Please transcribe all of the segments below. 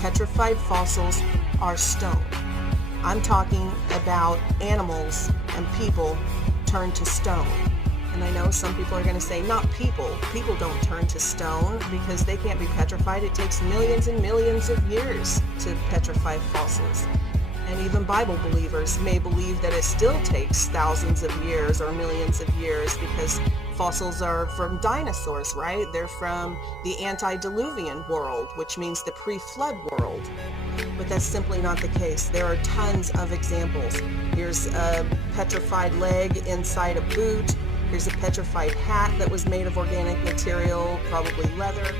petrified fossils are stone. I'm talking about animals and people turned to stone. And I know some people are going to say, not people. People don't turn to stone because they can't be petrified. It takes millions and millions of years to petrify fossils. And even Bible believers may believe that it still takes thousands of years or millions of years because fossils are from dinosaurs, right? They're from the antediluvian world, which means the pre-flood world. But that's simply not the case. There are tons of examples. Here's a petrified leg inside a boot. Here's a petrified hat that was made of organic material, probably leather.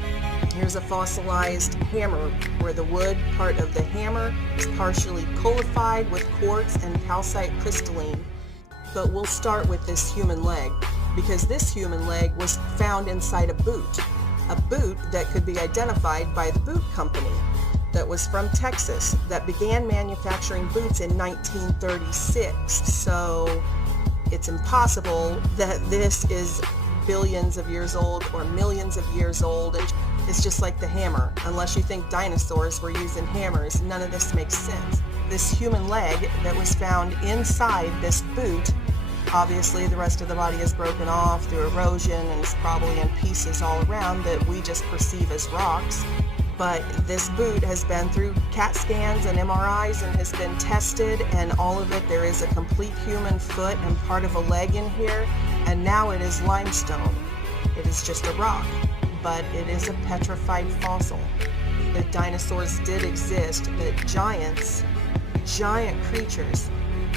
Here's a fossilized hammer where the wood part of the hammer is partially coalified with quartz and calcite crystalline. But we'll start with this human leg because this human leg was found inside a boot that could be identified by the boot company that was from Texas that began manufacturing boots in 1936. So it's impossible that this is billions of years old or millions of years old. It's just like the hammer. Unless you think dinosaurs were using hammers, none of this makes sense. This human leg that was found inside this boot, obviously the rest of the body is broken off through erosion and is probably in pieces all around that we just perceive as rocks. But this boot has been through CAT scans and MRIs and has been tested, and all of it, there is a complete human foot and part of a leg in here, and now it is limestone. It is just a rock, but it is a petrified fossil. The dinosaurs did exist, that giant creatures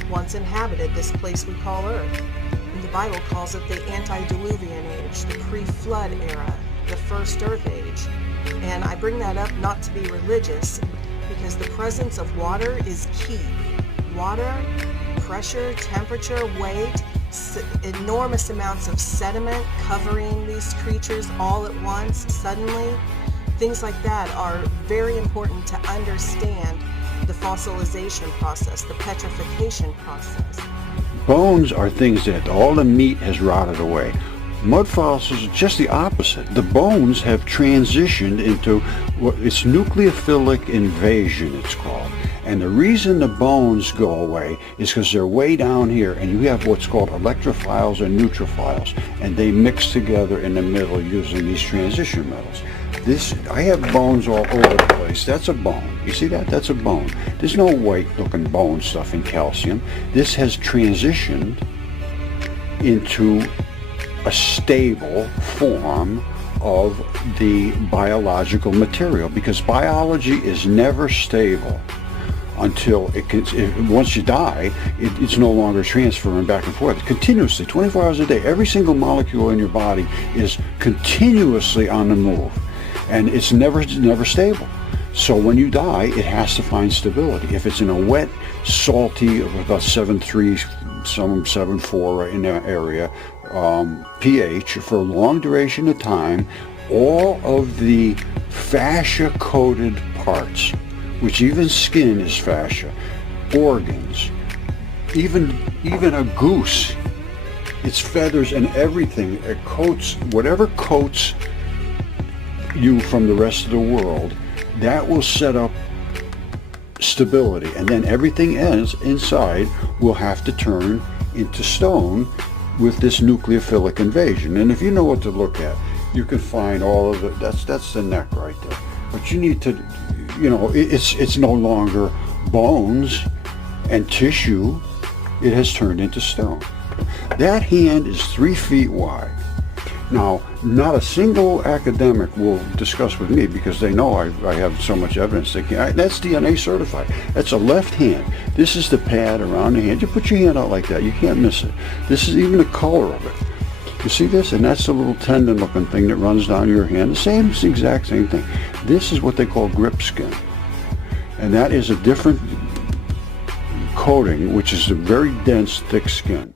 once inhabited this place we call Earth. And the Bible calls it the antediluvian age, the pre-flood era, the first Earth age. And I bring that up not to be religious, because the presence of water is key. Water, pressure, temperature, weight, enormous amounts of sediment covering these creatures all at once, suddenly. Things like that are very important to understand the fossilization process, the petrification process. Bones are things that all the meat has rotted away. Mud fossils are just the opposite. The bones have transitioned into what it's nucleophilic invasion, it's called. And the reason the bones go away is because they're way down here, and you have what's called electrophiles and neutrophiles, and they mix together in the middle using these transition metals. I have bones all over the place. That's a bone. You see that? That's a bone. There's no white-looking bone stuff in calcium. This has transitioned into a stable form of the biological material, because biology is never stable until once you die, it's no longer transferring back and forth continuously, 24 hours a day. Every single molecule in your body is continuously on the move, and it's never stable. So when you die, it has to find stability. If it's in a wet, salty, about 7.3, some 7.4 right in that area, pH for a long duration of time, all of the fascia-coated parts, which even skin is fascia, organs, even a goose, its feathers and everything, it coats, whatever coats you from the rest of the world, that will set up stability, and then everything else inside will have to turn into stone with this nucleophilic invasion. And if you know what to look at, you can find all of it. That's the neck right there. But you need to, it's no longer bones and tissue. It has turned into stone. That hand is 3 feet wide. Now, not a single academic will discuss with me, because they know I have so much evidence. That's DNA certified. That's a left hand. This is the pad around the hand. You put your hand out like that, you can't miss it. This is even the color of it. You see this? And that's the little tendon looking thing that runs down your hand. The exact same thing. This is what they call grip skin. And that is a different coating, which is a very dense, thick skin.